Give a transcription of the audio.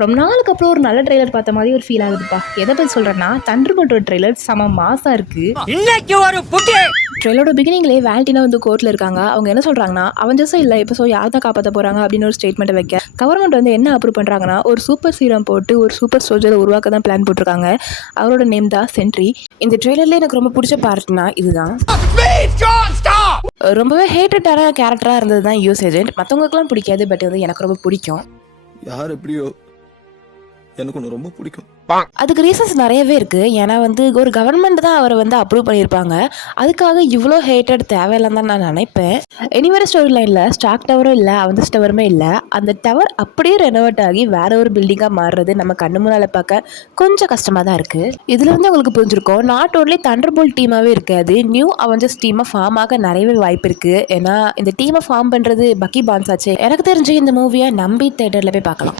ரொம்ப நாளுக்கு அப்புறம் ஒரு நல்ல ட்ரெய்லர் பார்த்த மாதிரி ஒரு ஃபீல் ஆகுதுப்பா. எதை பற்றி சொல்கிறேன்னா, தண்டர்போல்ட்டோட ட்ரெய்லர் செம மாசாக இருக்குது. ட்ரெய்லரோட பிகினிங்லேயே வேலண்டினா வந்து கோர்ட்டில் இருக்காங்க. அவங்க என்ன சொல்கிறாங்கன்னா, அவஞ்சஸும் இல்லை இப்போ யார் தான் காப்பாற்ற போகிறாங்க அப்படின்னு ஒரு ஸ்டேட்மெண்ட்டை வைக்க, கவர்மெண்ட் வந்து என்ன அப்ரூவ் பண்ணுறாங்கன்னா, ஒரு சூப்பர் சீரம் போட்டு ஒரு சூப்பர் சோல்ஜரை உருவாக்க தான் பிளான் போட்டிருக்காங்க. அவரோட நேம் தான் சென்ட்ரி. இந்த ட்ரெய்லரில் எனக்கு ரொம்ப பிடிச்ச பார்ட்னா இதுதான். ரொம்பவே ஹேட்டடான கேரக்டராக இருந்தது தான் யூஎஸ் ஏஜென்ட். மற்றவங்களுக்குலாம் பிடிக்காது, பட் வந்து எனக்கு ரொம்ப பிடிக்கும். யார் எப்படியோ எனக்கு ஒன்று ரொம்ப பிடிக்கும். அதுக்கு ரீசன்ஸ் நிறையவே இருக்குது. ஏன்னா வந்து ஒரு கவர்மெண்ட் தான் அவரை வந்து அப்ரூவ் பண்ணியிருப்பாங்க. அதுக்காக இவ்வளோ ஹேட்டட் தேவையில்லைன்னு தான் நான் நினைப்பேன். எனிவேர் ஸ்டோரி லைனில் ஸ்டாக் டவரும் இல்லை, அவந்த டவருமே இல்லை. அந்த டவர் அப்படியே ரெனோவேட் ஆகி வேற ஒரு பில்டிங்காக மாறுறது நம்ம கண்ணு முன்னால் பார்க்க கொஞ்சம் கஷ்டமாக தான் இருக்குது. இதுலேருந்து உங்களுக்கு புரிஞ்சிருக்கும், நாட் ஓன்லி தண்டர்போல்ட் டீமாகவே இருக்காது, நியூ அவெஞ்சர்ஸ் டீமை ஃபார்ம் ஆக நிறையவே வாய்ப்பு இருக்குது. ஏன்னா இந்த டீமை ஃபார்ம் பண்ணுறது பக்கி பான்ஸ் ஆச்சு. எனக்கு தெரிஞ்சு இந்த மூவியை நம்பி தேட்டரில் போய் பார்க்கலாம்.